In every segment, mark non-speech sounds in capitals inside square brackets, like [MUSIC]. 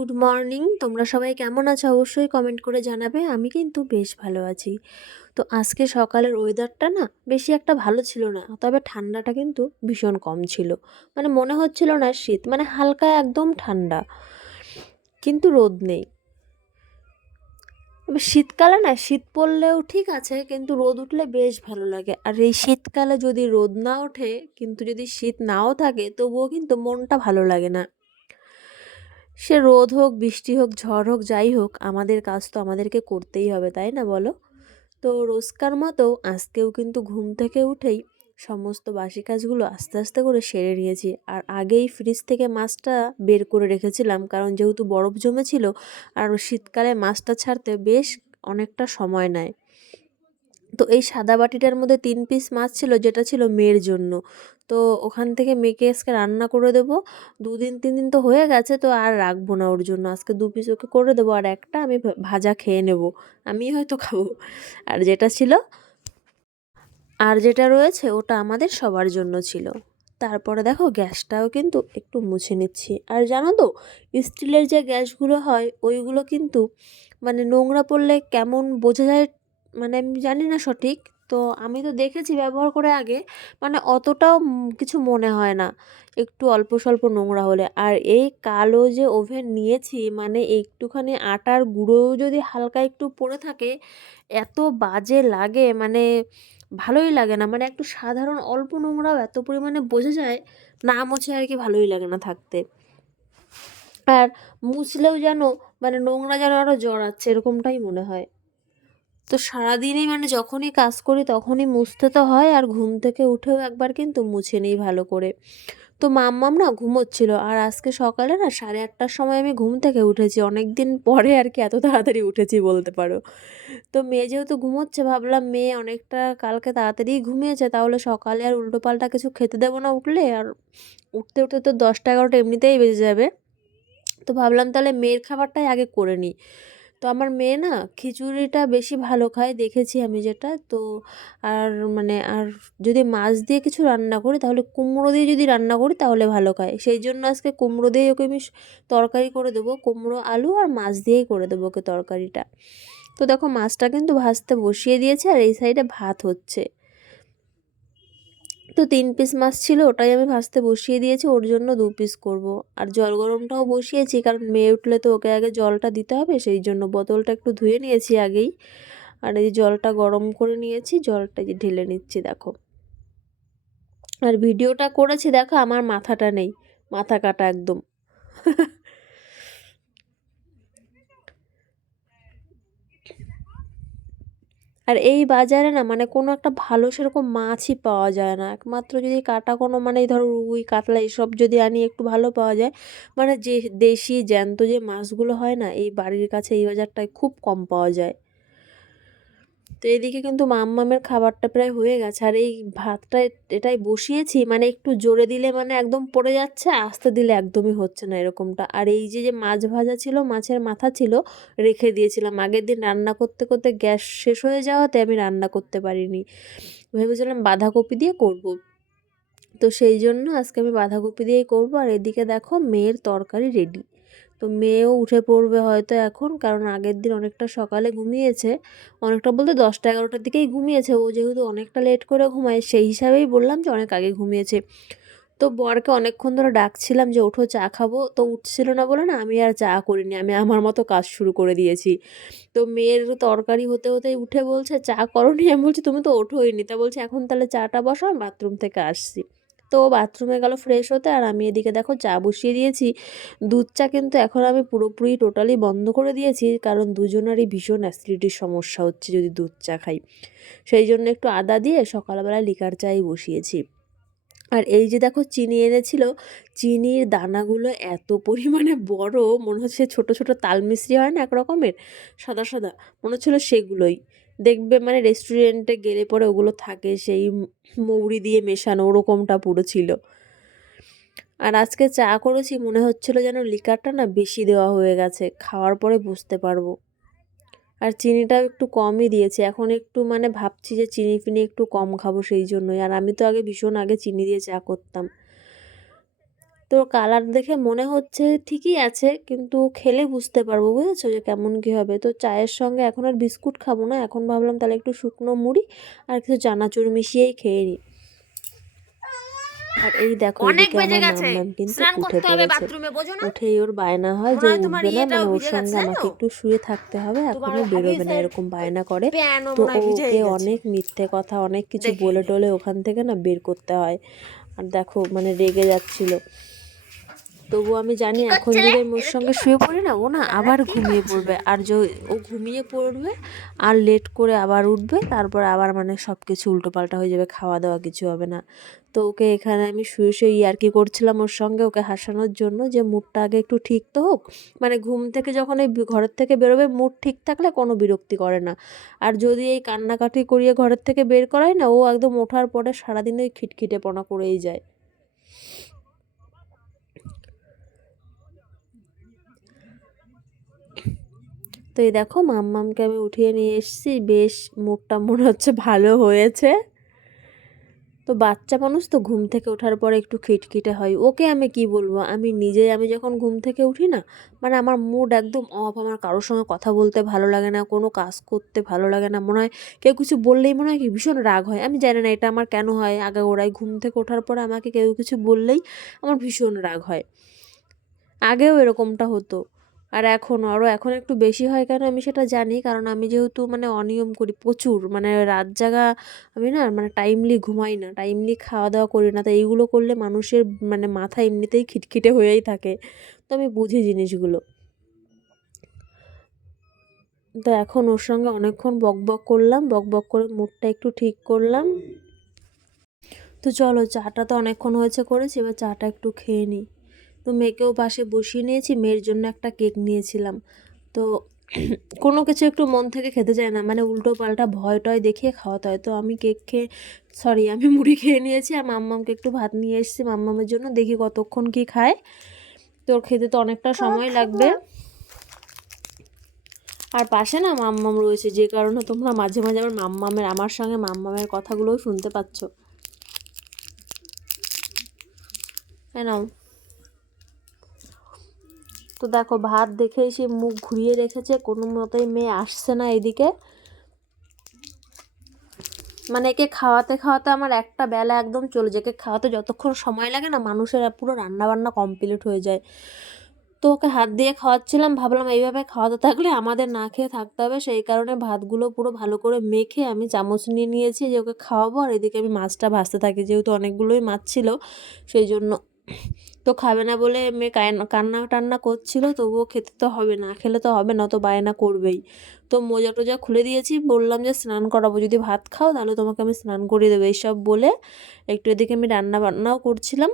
Good morning. তোমরা সবাই কেমন আছো? অবশ্যই কমেন্ট করে জানাবে। আমি কিন্তু বেশ ভালো আছি। তো আজকে সকালের ওয়েদারটা না বেশি একটা ভালো ছিল না, তবে ঠান্ডাটা কিন্তু ভীষণ কম ছিল। মানে মনে হচ্ছিল না শীত মানে হালকা একদম ঠান্ডা। কিন্তু রোদ নেই। শীতকালে না শীত পড়লেও ঠিক আছে, কিন্তু রোদ উঠলে বেশ ভালো লাগে। আর এই শীতকালে যদি রোদ না ওঠে, কিন্তু যদি শীত নাও থাকে, তবুও কিন্তু মনটা ভালো লাগে না। সে রোদ হোক, বৃষ্টি হোক, ঝড় হোক, যাই হোক, আমাদের কাজ তো আমাদেরকে করতেই হবে, তাই না বলো? তো রোজকার মতো আজকেও কিন্তু ঘুম থেকে উঠেই সমস্ত বাসি কাজগুলো আস্তে আস্তে করে সেরে নিয়েছি। আর আগেই ফ্রিজ থেকে মাছটা বের করে রেখেছিলাম, কারণ যেহেতু বরফ জমেছিল, আর শীতকালে মাছটা ছাড়তে বেশ অনেকটা সময় নেয়। তো এই সাদা বাটিটার মধ্যে তিন পিস মাছ ছিল, যেটা ছিল মেয়ের জন্য। তো ওখান থেকে মেয়েকে আজকে রান্না করে দেবো। দুদিন, তিন দিন তো হয়ে গেছে, তো আর রাখব না ওর জন্য। আজকে দু পিস ওকে করে দেবো, আর একটা আমি ভাজা খেয়ে নেব। আমি হয়তো খাব। আর যেটা ছিল, আর যেটা রয়েছে, ওটা আমাদের সবার জন্য ছিল। তারপরে দেখো, গ্যাসটাও কিন্তু একটু মুছে নিচ্ছি। আর জানো তো, স্টিলের যে গ্যাসগুলো হয়, ওইগুলো কিন্তু মানে নোংরা পড়লে কেমন বোঝা যায় মানে আমি জানি না সঠিক। তো আমি তো দেখেছি ব্যবহার করে আগে মানে অতটাও কিছু মনে হয় না। একটু অল্প স্বল্প নোংরা হলে। আর এই কালো যে ওভেন নিয়েছি মানে একটুখানি আটার গুঁড়োও যদি হালকা একটু পড়ে থাকে, এত বাজে লাগে মানে ভালোই লাগে না। মানে একটু সাধারণ অল্প নোংরাও এত পরিমাণে বোঝা যায়, না মুছে আর কি ভালোই লাগে না থাকতে। আর মুছলেও যেন মানে নোংরা যেন আরও জড়াচ্ছে, এরকমটাই মনে হয়। তো সারাদিনই মানে যখনই কাজ করি তখনই মুছতে তো হয় আর ঘুম থেকে উঠেও একবার কিন্তু মুছে নিই ভালো করে। তো মাম্মাম না ঘুমোচ্ছিল আর আজকে সকালে না সাড়ে আটটার সময় আমি ঘুম থেকে উঠেছি। অনেক দিন পরে আর কি এত তাড়াতাড়ি উঠেছি বলতে পারো। তো মেয়ে যেহেতু ঘুমোচ্ছে ভাবলাম মেয়ে অনেকটা কালকে তাড়াতাড়ি ঘুমিয়েছে তাহলে সকালে আর উল্টো পাল্টা কিছু খেতে দেবো না উঠলে আর উঠতে উঠতে তো দশটা এগারোটা এমনিতেই বেজে যাবে। তো ভাবলাম তাহলে মেয়ের খাবারটাই আগে করে নিই। তো আমার মেয়ে না খিচুড়িটা বেশি ভালো খায়, দেখেছি আমি যেটা। তো আর মানে আর যদি মাছ দিয়ে কিছু রান্না করি, তাহলে কুমড়ো দিয়ে যদি রান্না করি, তাহলে ভালো খায়। সেই জন্য আজকে কুমড়ো দিয়ে ওকে আমি তরকারি করে দেবো। কুমড়ো, আলু আর মাছ দিয়েই করে দেবো ওকে তরকারিটা। তো দেখো মাছটা কিন্তু ভাজতে বসিয়ে দিয়েছে আর এই সাইডে ভাত হচ্ছে। তো তিন পিস মাছ ছিল, ওটাই আমি ভাজতে বসিয়ে দিয়েছি, ওর জন্য দু পিস করব। আর জল গরমটাও বসিয়েছি, কারণ মেয়ে উঠলে তো ওকে আগে জলটা দিতে হবে, সেই জন্য বোতলটা একটু ধুয়ে নিয়েছি আগেই। আর এই জলটা গরম করে নিয়েছি, জলটা যে ঢেলে নিচ্ছি, দেখো। আর ভিডিওটা করেছি, দেখো, আমার মাথাটা নেই, মাথা কাটা একদম। [LAUGHS] আর এই বাজারে না মানে কোনো একটা ভালো সেরকম মাছই পাওয়া যায় না। একমাত্র যদি কাটা কোনো মানে ধরো রুই, কাতলা এসব যদি আনি একটু ভালো পাওয়া যায় মানে যে দেশি জ্যান্ত যে মাছগুলো হয় না, এই বাড়ির কাছে এই বাজারটায় খুব কম পাওয়া যায়। তো এদিকে কিন্তু মাম্মামের খাবারটা প্রায় হয়ে গেছে। আর এই ভাতটা এটাই বসিয়েছি মানে একটু জোরে দিলে মানে একদম পড়ে যাচ্ছে, আস্তে দিলে একদমই হচ্ছে না এরকমটা। আর এই যে যে মাছ ভাজা ছিল, মাছের মাথা ছিল, রেখে দিয়েছিলাম। আগের দিন রান্না করতে করতে গ্যাস শেষ হয়ে যাওয়াতে আমি রান্না করতে পারিনি। ভেবেছিলাম বাঁধাকপি দিয়ে করব। তো সেই জন্য আজকে আমি বাঁধাকপি দিয়েই করব। আর এদিকে দেখো, মেয়ের তরকারি রেডি তো মেয়েও উঠে পড়বে হয়তো এখন, কারণ আগের দিন অনেকটা সকালে ঘুমিয়েছে। অনেকটা বলতে দশটা এগারোটার দিকেই ঘুমিয়েছে। ও যেহেতু অনেকটা লেট করে ঘুমায়, সেই হিসাবেই বললাম যে অনেক আগে ঘুমিয়েছে। তো বরকে অনেকক্ষণ ধরে ডাকছিলাম যে, ওঠো, চা খাব। তো উঠছিল না বলে না, আমি আর চা করিনি, আমি আমার মতো কাজ শুরু করে দিয়েছি। তো মেয়ের তরকারি হতে হতেই উঠে বলছে, চা করনি? আমি বলছি, তুমি তো ওঠোই নি। তা বলছে, এখন তাহলে চাটা বসো বাথরুম থেকে আসছি। তো বাথরুমে গেল ফ্রেশ হতে আর আমি এদিকে দেখো চা বসিয়ে দিয়েছি। দুধ চা কিন্তু এখন আমি পুরোপুরি টোটালি বন্ধ করে দিয়েছি, কারণ দুজনেরই ভীষণ অ্যাসিডিটির সমস্যা হচ্ছে যদি দুধ চা খাই। সেই জন্য একটু আদা দিয়ে সকালবেলা লিকার চাই বসিয়েছি। আর এই যে দেখো চিনি এনেছিল, চিনির দানাগুলো এত পরিমাণে বড়, মনে হচ্ছে ছোট ছোট তাল মিশ্রি হয় না এক রকমের সাদা সাদা, মনে হচ্ছিল সেগুলোই। দেখবে মানে রেস্টুরেন্টে গেলে পরে ওগুলো থাকে সেই মৌরি দিয়ে মেশানো, ওরকমটা পুরো ছিল। আর আজকে চা করেছি, মনে হচ্ছিল যেন লিকারটা না বেশি দেওয়া হয়ে গেছে, খাওয়ার পরে বুঝতে পারব। আর চিনিটাও একটু কমই দিয়েছি, এখন একটু মানে ভাবছি যে চিনি ফিনি একটু কম খাব সেই জন্যই। আর আমি তো আগে ভীষণ আগে চিনি দিয়ে চা করতাম। তো কালার দেখে মনে হচ্ছে ঠিকই আছে কিন্তু খেলে বুঝতে পারব বুঝেছ? যে কেমন কী হবে? তো চায়ের সঙ্গে এখন আর বিস্কুট খাব না এখন ভাবলাম তাহলে একটু শুকনো মুড়ি আর কিছু চানাচুর মিশিয়েই খেয়ে নিই। আর এই দেখো অনেক বেজে গেছে। স্নান করতে হবে বাথরুমে বোঝো না? উঠেই ওর বায়না হয় যে তোমার উঠবে না মানে ওর ভিজে সঙ্গে গেছে, আমাকে? একটু শুয়ে থাকতে হবে এখনও বেরোবে না এরকম বায়না করে। তো ওকে অনেক মিথ্যে কথা অনেক কিছু বলে। টলে ওখান থেকে না বের করতে হয়। আর দেখো মানে রেগে যাচ্ছিল। তবু আমি জানি এখন যদি আমি ওর সঙ্গে শুয়ে পড়ি না ও না আবার ঘুমিয়ে পড়বে। আর যে ও ঘুমিয়ে পড়বে আর লেট করে আবার উঠবে তারপর আবার মানে সব কিছু উল্টোপাল্টা হয়ে যাবে খাওয়া দাওয়া কিছু হবে না। তো ওকে এখানে আমি শুয়ে শুয়ে ইয়ার্কি করছিলাম ওর সঙ্গে ওকে হাসানোর জন্য যে মুডটা আগে একটু ঠিক তো হোক। মানে ঘুম থেকে যখন এই ঘরের থেকে বেরোবে মুড ঠিক থাকলে কোনো বিরক্তি করে না। আর যদি এই কান্নাকাটি করিয়ে ঘরের থেকে বের করায় না ও একদম ওঠার পরে সারাদিন ওই খিটখিটে খিটখিটেপনা করেই যায়। এই দেখো মাম্মামকে আমি উঠিয়ে নিয়ে এসেছি। বেশ মুডটা মনে হচ্ছে ভালো হয়েছে। তো বাচ্চা মানুষ তো ঘুম থেকে ওঠার পরে একটু খিটখিটে হয়। ওকে আমি কি বলব? আমি নিজেই আমি যখন ঘুম থেকে উঠি না মানে আমার মুড একদম অফ আমার কারোর সঙ্গে কথা বলতে ভালো লাগে না, কোনো কাজ করতে ভালো লাগে না। মনে হয় কেউ কিছু বললেই মনে হয় কি ভীষণ রাগ হয়। আমি জানি না এটা আমার কেন হয়। আগে ওরাই ঘুম থেকে ওঠার পরে আমাকে কেউ কিছু বললেই আমার ভীষণ রাগ হয়। আগেও এরকমটা হতো। আর এখন আরও এখন একটু বেশি হয় কেন আমি সেটা জানি। কারণ আমি যেহেতু মানে অনিয়ম করি প্রচুর মানে রাত জাগা আমি না মানে টাইমলি ঘুমাই না টাইমলি খাওয়া দাওয়া করি না। তো এইগুলো করলে মানুষের মানে মাথা এমনিতেই খিটখিটে হয়েই থাকে। তো আমি বুঝি জিনিসগুলো। তো এখন ওর সঙ্গে অনেকক্ষণ বক বক করলাম, বক বক করে মুডটা একটু ঠিক করলাম। তো চলো, চাটা তো অনেকক্ষণ হয়েছে করেছি, এবার চাটা একটু খেয়ে নিই। তো মেয়েকেও পাশে বসিয়ে নিয়েছি মেয়ের জন্য একটা কেক নিয়েছিলাম। তো কোনো কিছু একটু মন থেকে খেতে চায় না মানে উল্টো পাল্টা ভয় টয় দেখিয়ে খাওয়াতে হয়। তো আমি কেক খেয়ে সরি আমি মুড়ি খেয়ে নিয়েছি আর মাম্মামকে একটু ভাত নিয়ে এসেছি মাম্মামের জন্য দেখি কতক্ষণ কি খায়। তোর খেতে তো অনেকটা সময় লাগবে। আর পাশে না মাম্মাম রয়েছে যে কারণে তোমরা মাঝে মাঝে আমার মাম্মামের আমার সঙ্গে মাম্মামের কথাগুলোও শুনতে পাচ্ছ। হ্যাঁ নাও। তো দেখো ভাত দেখেই সে মুখ ঘুরিয়ে রেখেছে, কোনো মতেই মেয়ে আসছে না এদিকে। মানে একে খাওয়াতে খাওয়াতে আমার একটা বেলা একদম চলে যায় খাওয়াতে যতক্ষণ সময় লাগে না মানুষের পুরো রান্না বান্না কমপ্লিট হয়ে যায়। তো ওকে হাত দিয়ে খাওয়াচ্ছিলাম, ভাবলাম এইভাবে খাওয়াতে থাকলে আমাদের না খেয়ে থাকতে হবে, সেই কারণে ভাতগুলো পুরো ভালো করে মেখে আমি চামচ নিয়ে নিয়েছি যে ওকে খাওয়াবো, আর এদিকে আমি মাছটা ভাজতে থাকি, যেহেতু অনেকগুলোই মাছ ছিল, সেই জন্য তো খাবে না বলে মেয়ে কান্না, টান্না করছিল, তবুও খেতে তো হবে না, খেলে তো হবে না, তো বায়না করবেই। তো মোজা টোজা খুলে দিয়েছি, বললাম যে স্নান করাবো, যদি ভাত খাও তাহলে তোমাকে আমি স্নান করিয়ে দেবো, এইসব বলে একটু এদিকে আমি রান্না বান্নাও করছিলাম,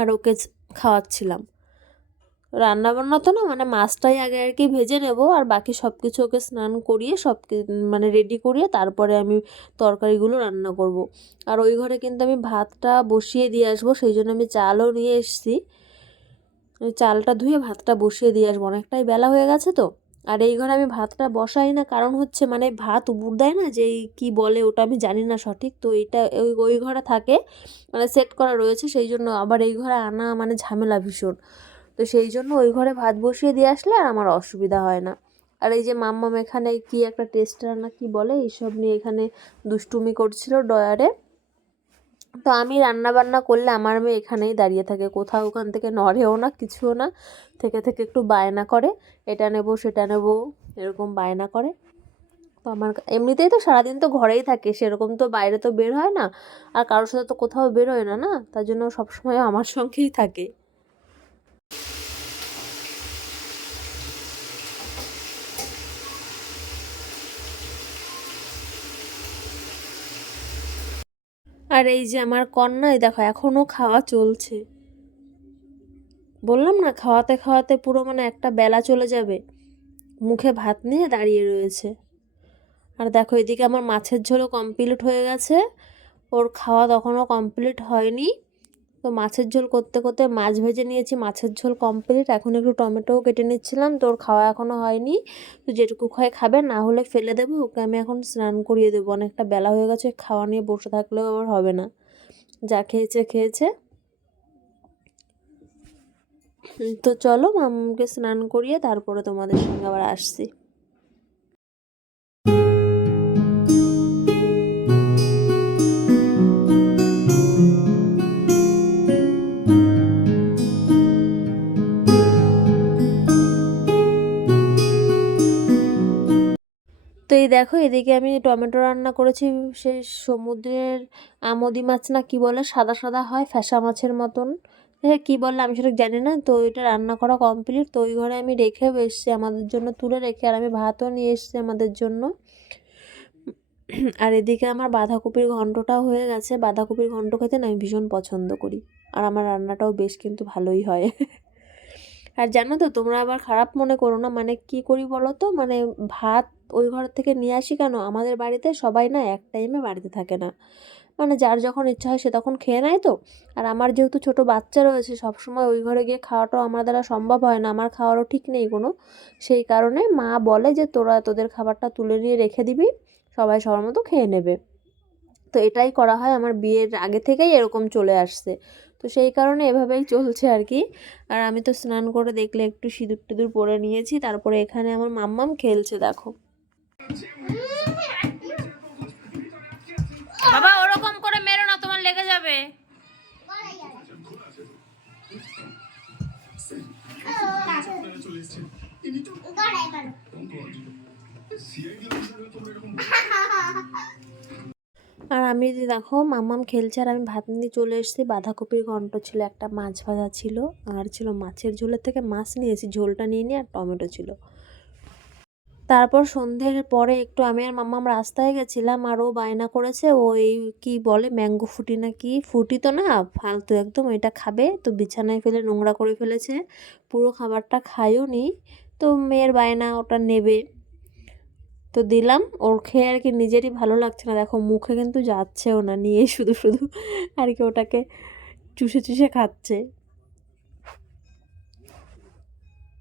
আর ওকে খাওয়াচ্ছিলাম। রান্না বান্না তো না মানে মাছটাই আগে আর কি ভেজে নেব আর বাকি সব কিছু ওকে স্নান করিয়ে সব মানে রেডি করিয়ে তারপরে আমি তরকারিগুলো রান্না করব। আর ওই ঘরে কিন্তু আমি ভাতটা বসিয়ে দিয়ে আসব, সেই জন্য আমি চালও নিয়ে এসেছি। চালটা ধুয়ে ভাতটা বসিয়ে দিয়ে আসব, অনেকটাই বেলা হয়ে গেছে তো। আর এই ঘরে আমি ভাতটা বসাই না, কারণ হচ্ছে মানে ভাত উপুর দেয় না যে কী বলে ওটা আমি জানি না সঠিক, তো এটা ওই ওই ঘরে থাকে মানে সেট করা রয়েছে, সেই জন্য আবার এই ঘরে আনা মানে ঝামেলা ভীষণ। তো সেই জন্য ওই ঘরে ভাত বসিয়ে দিয়ে আসলে আর আমার অসুবিধা হয় না। আর এই যে মাম্মাম এখানে কি একটা টেস্ট রান্না কি বলে, এইসব নিয়ে এখানে দুষ্টুমি করছিল ডয়ারে তো আমি রান্না বান্না করলে আমার মেয়ে এখানেই দাঁড়িয়ে থাকে, কোথাও ওখান থেকে নড়েও না, কিছুও না, থেকে থেকে একটু বায়না করে, এটা নেব, সেটা নেব, এরকম বায়না করে। তো আমার এমনিতেই তো সারাদিন তো ঘরেই থাকে, সেরকম তো বাইরে তো বের হয় না, আর কারোর সাথে তো কোথাও বের হয় না না, তার জন্য সবসময় আমার সঙ্গেই থাকে। আর এই যে আমার কন্যাই দেখো এখনও খাওয়া চলছে। বললাম না, খাওয়াতে খাওয়াতে পুরো মানে একটা বেলা চলে যাবে। মুখে ভাত নিয়ে দাঁড়িয়ে রয়েছে। আর দেখো, এদিকে আমার মাছের ঝোলও কমপ্লিট হয়ে গেছে। ওর খাওয়া তখনও কমপ্লিট হয়নি। তো মাছের ঝোল করতে করতে মাছ ভেজে নিয়েছি, মাছের ঝোল কমপ্লিট এখন একটু টমেটোও কেটে নিচ্ছিলাম তোর খাওয়া এখনও হয়নি। তো যেটুকু খায় খাবে, না হলে ফেলে দেবো, ওকে আমি এখন স্নান করিয়ে দেবো। অনেকটা বেলা হয়ে গেছে, খাওয়া নিয়ে বসে থাকলেও আবার হবে না। যা খেয়েছে খেয়েছে। তো চলো মামকে স্নান করিয়ে তারপরে তোমাদের সঙ্গে আবার আসছি। তো এই দেখো, এদিকে আমি টমেটো রান্না করেছি। সেই সমুদ্রের আমদি মাছ না কি বলে, সাদা সাদা হয়, ফ্যাসা মাছের মতন। এ, কি বললে আমি সেটা জানি না, তো এটা রান্না করা কমপ্লিট তো ওই ঘরে আমি রেখেও এসেছি, আমাদের জন্য তুলে রেখে, আর আমি ভাতও নিয়ে এসেছি আমাদের জন্য। আর এদিকে আমার বাঁধাকপির ঘন্টটাও হয়ে গেছে। বাঁধাকপির ঘন্ট খেতে না আমি ভীষণ পছন্দ করি, আর আমার রান্নাটাও বেশ কিন্তু ভালোই হয়। আর জানো তো, তোমরা আবার খারাপ মনে করো না? মানে কি করি বলো তো মানে ভাত ওই ঘর থেকে নিয়ে আসি কেন? আমাদের বাড়িতে সবাই না এক টাইমে বাড়িতে থাকে না। মানে যার যখন ইচ্ছা হয় সে তখন খেয়ে নেয় তো। আর আমার যেহেতু ছোট বাচ্চা রয়েছে, সবসময় ওই ঘরে গিয়ে খাওয়াটাও আমার দ্বারা সম্ভব হয় না। আমার খাওয়ারও ঠিক নেই কোনো। সেই কারণে মা বলে যে, তোরা তোদের খাবারটা তুলে নিয়ে রেখে দিবি, সবাই সবার মতো খেয়ে নেবে। তো এটাই করা হয়। আমার বিয়ের আগে থেকেই এরকম চলে আসছে। তো সেই কারণে এভাবেই চলছে আর কি। আর আমি তো স্নান করে দেখলে একটু সিঁদুর টিঁদুর পরে নিয়েছি তারপরে এখানে আমার মাম্মাম খেলছে দেখো। বাবা ওরকম করে মেরো না তোমার লেগে যাবে। [LAUGHS] [LAUGHS] আর আমি যদি দেখো, মাম্মাম খেলছে আর আমি ভাত নিয়ে চলে এসেছি। বাঁধাকপির ঘন্ট ছিল, একটা মাছ ভাজা ছিল, আর ছিল মাছের ঝোলের থেকে মাছ নিয়েছি, ঝোলটা নিয়ে নিয়ে আর টমেটো ছিল। তারপর সন্ধ্যের পরে একটু আমি আর মাম্মাম রাস্তায় গেছিলাম, আর ও বায়না করেছে, ও এই কি বলে, ম্যাঙ্গো ফুটি না কি, ফুটি তো না, ফালতু একদম, এটা খাবে, তো বিছানায় ফেলে নোংরা করে ফেলেছে, পুরো খাবারটা খায়ও নি তো মেয়ের বায়না ওটা নেবে। তো দিলাম। ওর খেয়ে আর কি নিজেরই ভালো লাগছে না। দেখো মুখে কিন্তু যাচ্ছেও না। নিয়ে শুধু শুধু আর কি ওটাকে চুষে চুষে খাচ্ছে।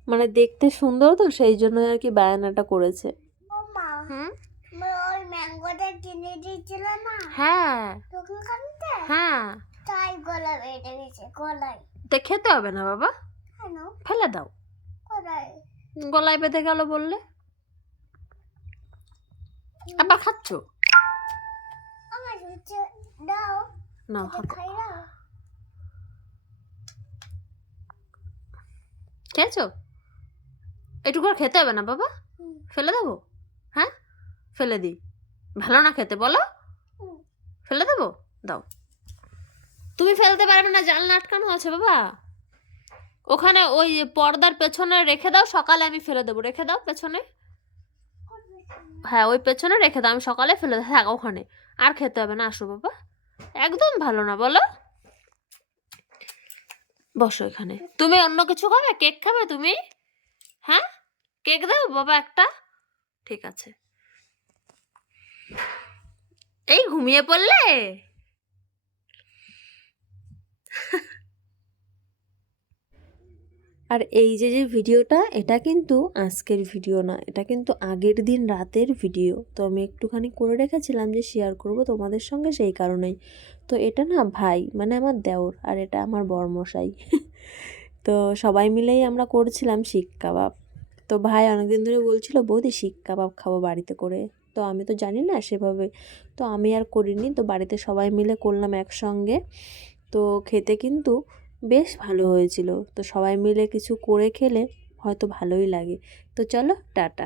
মানে দেখতে সুন্দর তো সেই জন্য আর কি বায়ানাটা করেছে। হ্যাঁ? হ্যাঁ। তাই গলা বেড়ে গেছে গলায়। তো খেতে হবে না বাবা। ফেলে দাও। গলায় গলায় বেঁধে গেল বললে। আবার খাচ্ছ? না খেয়েছো? এটুকু আর খেতে হবে না বাবা। ফেলে দেবো? হ্যাঁ? ফেলে দিই। ভালো না খেতে বলো। ফেলে দেবো? দাও। তুমি ফেলতে পারবে না জাল আটকানো আছে বাবা। ওখানে ওই পর্দার পেছনে রেখে দাও সকালে আমি ফেলে দেবো। রেখে দাও পেছনে। হ্যাঁ ওই পেছনে রেখে দাও, আমি সকালে ফেলে দেবো হ্যাঁ ওখানে। আর খেতে হবে না, আসো বাবা। একদম ভালো না, বলো। বসো এখানে। তুমি অন্য কিছু খাবে? কেক খাবে তুমি? হ্যাঁ? কেক দেবো বাবা একটা। ঠিক আছে। এই ঘুমিয়ে পড়লে? আর এই যে যে ভিডিওটা, এটা কিন্তু আজকের ভিডিও না, এটা কিন্তু আগের দিন রাতের ভিডিও। তো আমি একটুখানি করে রেখেছিলাম যে শেয়ার করব তোমাদের সঙ্গে সেই কারণেই। তো এটা না ভাই মানে আমার দেওর, আর এটা আমার বরমশাই। [LAUGHS] তো সবাই মিলেই আমরা করছিলাম শিক কাবাব। তো ভাই অনেকদিন ধরে বলছিল, বৌদি, শিক কাবাব খাব বাড়িতে করে। তো আমি তো জানি না সেভাবে, তো আমি আর করিনি। তো বাড়িতে সবাই মিলে করলাম একসঙ্গে। তো খেতে কিন্তু বেশ ভালো হয়েছিল। তো সবাই মিলে কিছু করে খেলে হয়তো ভালোই লাগে। তো চলো, টাটা।